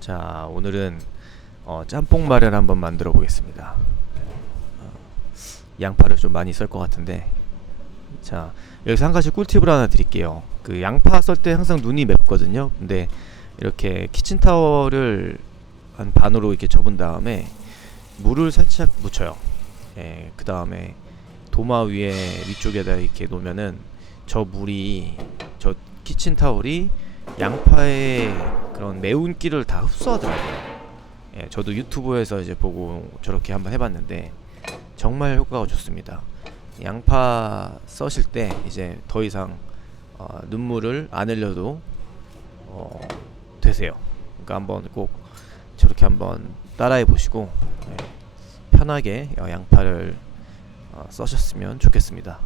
자, 오늘은 짬뽕말을 한번 만들어 보겠습니다. 양파를 좀 많이 썰 것 같은데, 자, 여기서 한 가지 꿀팁을 하나 드릴게요. 그 양파 썰 때 항상 눈이 맵거든요. 근데 이렇게 키친타월을 한 반으로 이렇게 접은 다음에 물을 살짝 묻혀요. 예, 그 다음에 도마 위에 위쪽에다 이렇게 놓으면은 저 물이, 저 키친타월이 양파의 그런 매운기를 다 흡수하더라고요. 예, 저도 유튜브에서 이제 보고 저렇게 한번 해봤는데 정말 효과가 좋습니다. 양파 써실 때 이제 더 이상 눈물을 안 흘려도 되세요. 그러니까 한번 꼭 저렇게 한번 따라해 보시고 편하게 양파를 써셨으면 좋겠습니다.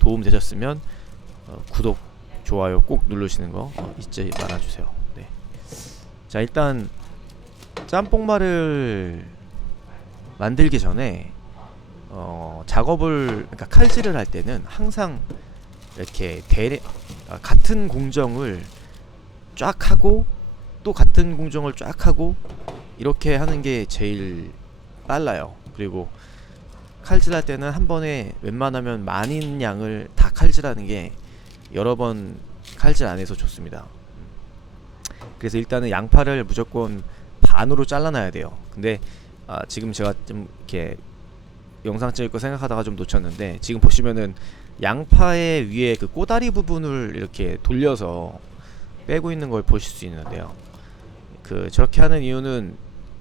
도움 되셨으면 구독, 좋아요 꼭 누르시는 거 잊지 말아주세요. 네. 자, 일단 짬뽕말을 만들기 전에 작업을, 그러니까 칼질을 할 때는 항상 이렇게 같은 공정을 쫙 하고 또 같은 공정을 쫙 하고 이렇게 하는 게 제일 빨라요. 그리고 칼질할 때는 한 번에 웬만하면 많은 양을 다 칼질하는 게 여러 번 칼질 안 해서 좋습니다. 그래서 일단은 양파를 무조건 반으로 잘라놔야 돼요. 근데 지금 제가 좀 이렇게 영상 찍을 거 생각하다가 좀 놓쳤는데, 지금 보시면은 양파의 위에 그 꼬다리 부분을 이렇게 돌려서 빼고 있는 걸 보실 수 있는데요. 그 저렇게 하는 이유는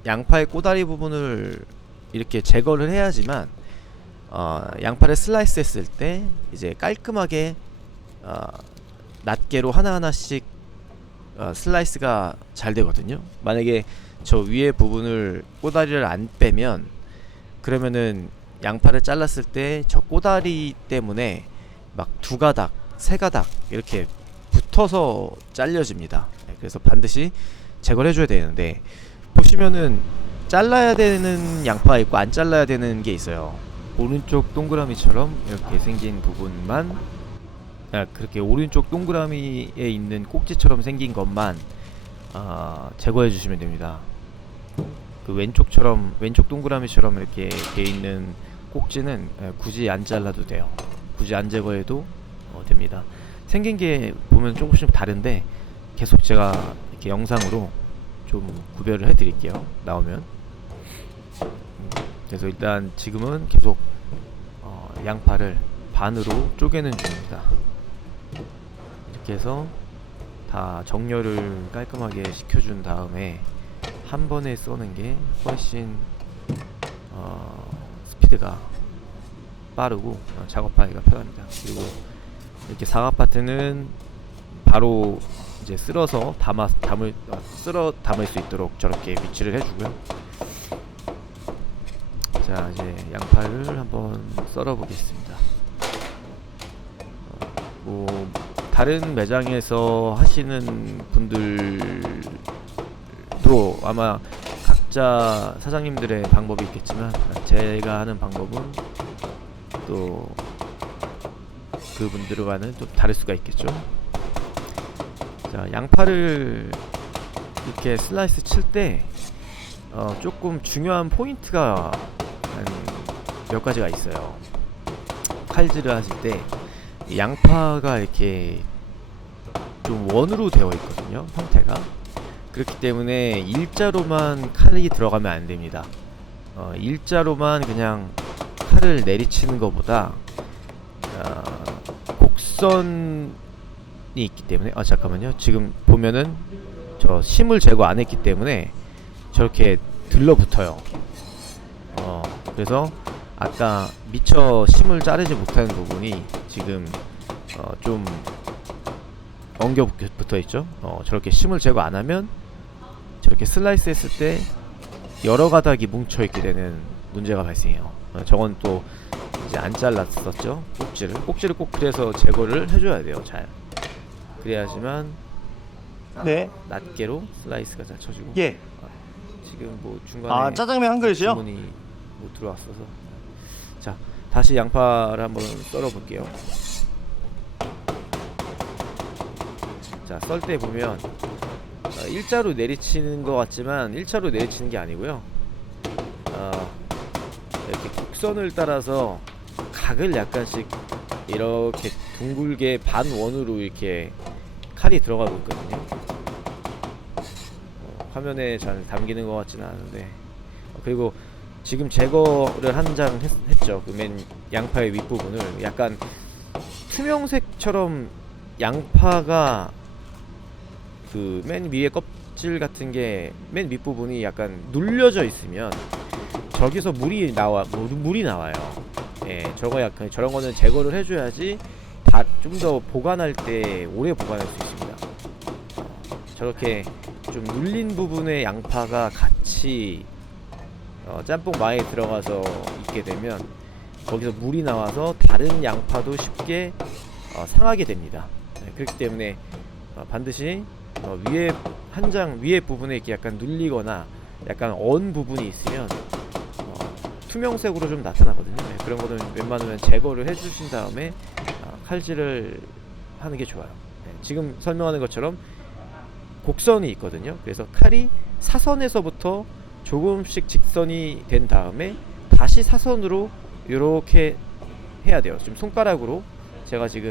양파의 꼬다리 부분을 이렇게 제거를 해야지만 양파를 슬라이스 했을 때 이제 깔끔하게 낱개로 하나하나씩 슬라이스가 잘 되거든요. 만약에 저 위에 부분을 꼬다리를 안 빼면, 그러면은 양파를 잘랐을 때 저 꼬다리 때문에 막 두 가닥, 세 가닥 이렇게 붙어서 잘려집니다. 그래서 반드시 제거를 해줘야 되는데, 보시면은 잘라야 되는 양파가 있고 안 잘라야 되는 게 있어요. 오른쪽 동그라미처럼 이렇게 생긴 부분만, 그렇게 오른쪽 동그라미에 있는 꼭지처럼 생긴 것만 제거해 주시면 됩니다. 그 왼쪽 동그라미처럼 이렇게 돼 있는 꼭지는 굳이 안 잘라도 돼요. 굳이 안 제거해도 됩니다. 생긴 게 보면 조금씩 다른데 계속 제가 이렇게 영상으로 좀 구별을 해 드릴게요, 나오면. 그래서 일단 지금은 계속 양파를 반으로 쪼개는 중입니다. 이렇게 해서 다 정렬을 깔끔하게 시켜준 다음에 한 번에 써는 게 훨씬 스피드가 빠르고 작업하기가 편합니다. 그리고 이렇게 사각 파트는 바로 이제 쓸어서 담을 수 있도록 저렇게 위치를 해주고요. 자, 이제 양파를 한번 썰어 보겠습니다. 뭐 다른 매장에서 하시는 분들도 아마 각자 사장님들의 방법이 있겠지만, 제가 하는 방법은 또 그분들과는 좀 다를 수가 있겠죠. 자, 양파를 이렇게 슬라이스 칠 때 조금 중요한 포인트가 한 몇 가지가 있어요. 칼질을 하실 때 양파가 이렇게 좀 원으로 되어 있거든요, 형태가. 그렇기 때문에 일자로만 칼이 들어가면 안 됩니다. 일자로만 그냥 칼을 내리치는 것보다 곡선이 있기 때문에, 잠깐만요. 지금 보면은 저 심을 제거 안 했기 때문에 저렇게 들러붙어요. 그래서 아까 미처 심을 자르지 못하는 부분이 지금 좀 엉겨 붙어 있죠. 저렇게 심을 제거 안 하면 저렇게 슬라이스 했을 때 여러 가닥이 뭉쳐 있게 되는 문제가 발생해요. 저건 또 이제 안 잘랐었죠. 꼭지를 꼭 그래서 제거를 해줘야 돼요. 잘. 그래야지만 네. 낱개로 슬라이스가 잘 쳐지고. 예. 지금 뭐 중간에 짜장면 한 그릇이요? 주문이 못 들어왔어서. 자, 다시 양파를 한번 썰어 볼게요. 자, 썰 때 보면 일자로 내리치는 것 같지만 일자로 내리치는 게 아니고요. 이렇게 곡선을 따라서 각을 약간씩 이렇게 둥글게 반원으로 이렇게 칼이 들어가고 있거든요. 화면에 잘 담기는 것 같지는 않은데, 그리고 지금 제거를 한 장 했죠. 그 맨 양파의 윗부분을 약간 투명색처럼 양파가 그 맨 위에 껍질 같은 게 맨 윗부분이 약간 눌려져 있으면 저기서 물이 나와요. 예, 저거 약간 저런 거는 제거를 해줘야지 좀 더 보관할 때 오래 보관할 수 있습니다. 저렇게 좀 눌린 부분의 양파가 같이 짬뽕 마에 들어가서 있게 되면 거기서 물이 나와서 다른 양파도 쉽게 상하게 됩니다. 네, 그렇기 때문에 반드시 위에 한 장 위에 부분에 이렇게 약간 눌리거나 약간 언 부분이 있으면 투명색으로 좀 나타나거든요. 네, 그런 거는 웬만하면 제거를 해주신 다음에 칼질을 하는 게 좋아요. 네, 지금 설명하는 것처럼 곡선이 있거든요. 그래서 칼이 사선에서부터 조금씩 직선이 된 다음에 다시 사선으로 이렇게 해야 돼요. 지금 손가락으로 제가 지금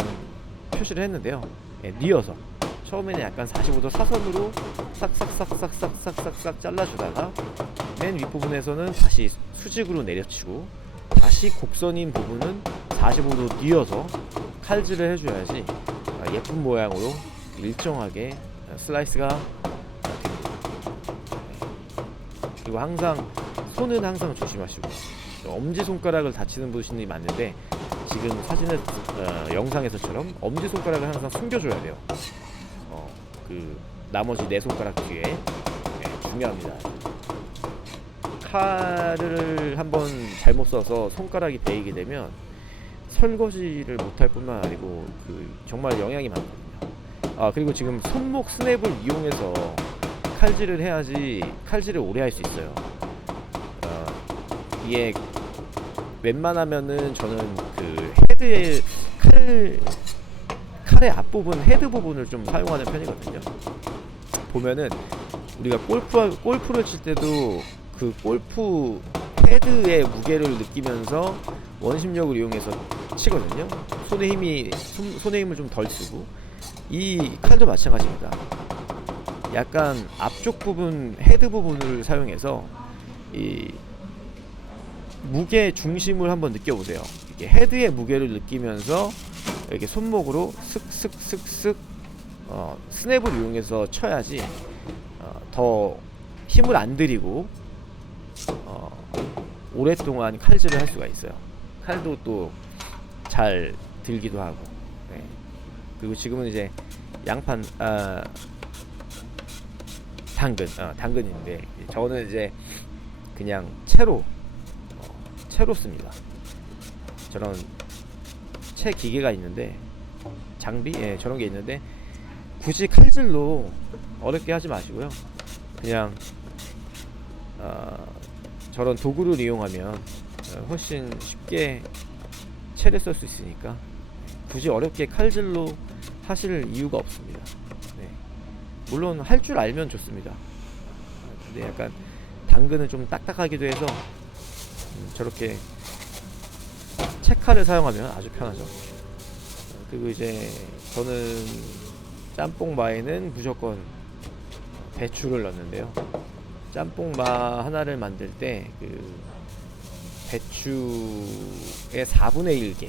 표시를 했는데요. 네, 뉘어서 처음에는 약간 45도 사선으로 싹싹싹싹싹싹싹 잘라주다가 맨 윗부분에서는 다시 수직으로 내려치고 다시 곡선인 부분은 45도 뉘어서 칼질을 해줘야지 예쁜 모양으로 일정하게 슬라이스가 됩니다. 그리고 항상 손은 항상 조심하시고, 엄지손가락을 다치는 분이 많은데 지금 사진을 영상에서처럼 엄지손가락을 항상 숨겨줘야 돼요. 그 나머지 네 손가락 뒤에. 네, 중요합니다. 칼을 한번 잘못 써서 손가락이 베이게 되면 설거지를 못할 뿐만 아니고 정말 영향이 많거든요. 그리고 지금 손목 스냅을 이용해서 칼질을 해야지 칼질을 오래 할 수 있어요. 이게 웬만하면은 저는 그 헤드의 칼의 앞부분 헤드 부분을 좀 사용하는 편이거든요. 보면은 우리가 골프를 칠 때도 그 골프 헤드의 무게를 느끼면서 원심력을 이용해서 치거든요. 손의 힘을 좀 덜 쓰고, 이 칼도 마찬가지입니다. 약간 앞쪽 부분 헤드 부분을 사용해서 이 무게 중심을 한번 느껴보세요. 이렇게 헤드의 무게를 느끼면서 이렇게 손목으로 슥슥슥슥 스냅을 이용해서 쳐야지 더 힘을 안 들이고 오랫동안 칼질을 할 수가 있어요. 칼도 또 잘 들기도 하고. 네. 그리고 지금은 이제 양판 당근인데 저는 이제 그냥 채로 씁니다. 저런 채 기계가 있는데 장비 저런 게 있는데 굳이 칼질로 어렵게 하지 마시고요. 그냥 저런 도구를 이용하면 훨씬 쉽게 채를 쓸 수 있으니까 굳이 어렵게 칼질로 하실 이유가 없습니다. 네. 물론 할 줄 알면 좋습니다. 근데 약간 당근은 좀 딱딱하기도 해서 저렇게 채칼을 사용하면 아주 편하죠. 그리고 이제 저는 짬뽕 마에는 무조건 배추를 넣는데요. 짬뽕 마 하나를 만들 때 그 배추의 4분의 1개,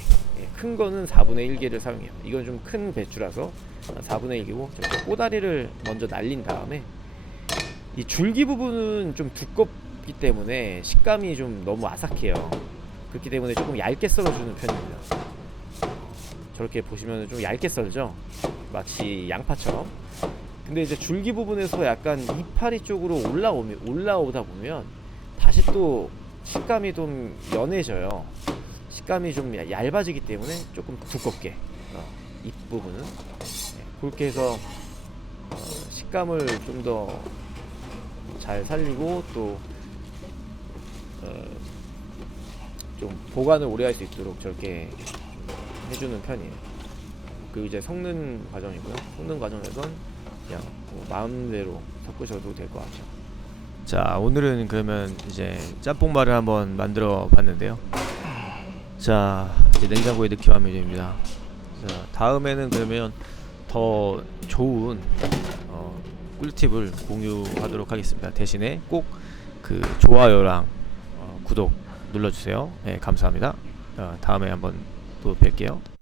큰 거는 4분의 1개를 사용해요. 이건 좀 큰 배추라서 4분의 1개고, 꼬다리를 먼저 날린 다음에 이 줄기 부분은 좀 두껍기 때문에 식감이 좀 너무 아삭해요. 그렇기 때문에 조금 얇게 썰어주는 편입니다. 저렇게 보시면 좀 얇게 썰죠, 마치 양파처럼. 근데 이제 줄기 부분에서 약간 이파리 쪽으로 올라오다 보면 다시 또 식감이 좀 연해져요. 식감이 좀 얇아지기 때문에 조금 두껍게 잎부분은 그렇게 해서 식감을 좀 더 잘 살리고 또 좀 보관을 오래 할 수 있도록 저렇게 해주는 편이에요. 그리고 이제 섞는 과정이고요. 섞는 과정에선 그냥 뭐 마음대로 섞으셔도 될 것 같아요. 자, 오늘은 그러면 이제 짬뽕말을 한번 만들어 봤는데요. 자, 이제 냉장고에 넣기만 하면 됩니다. 자, 다음에는 그러면 더 좋은 꿀팁을 공유하도록 하겠습니다. 대신에 꼭 그 좋아요랑 구독 눌러주세요. 네, 감사합니다. 다음에 한번 또 뵐게요.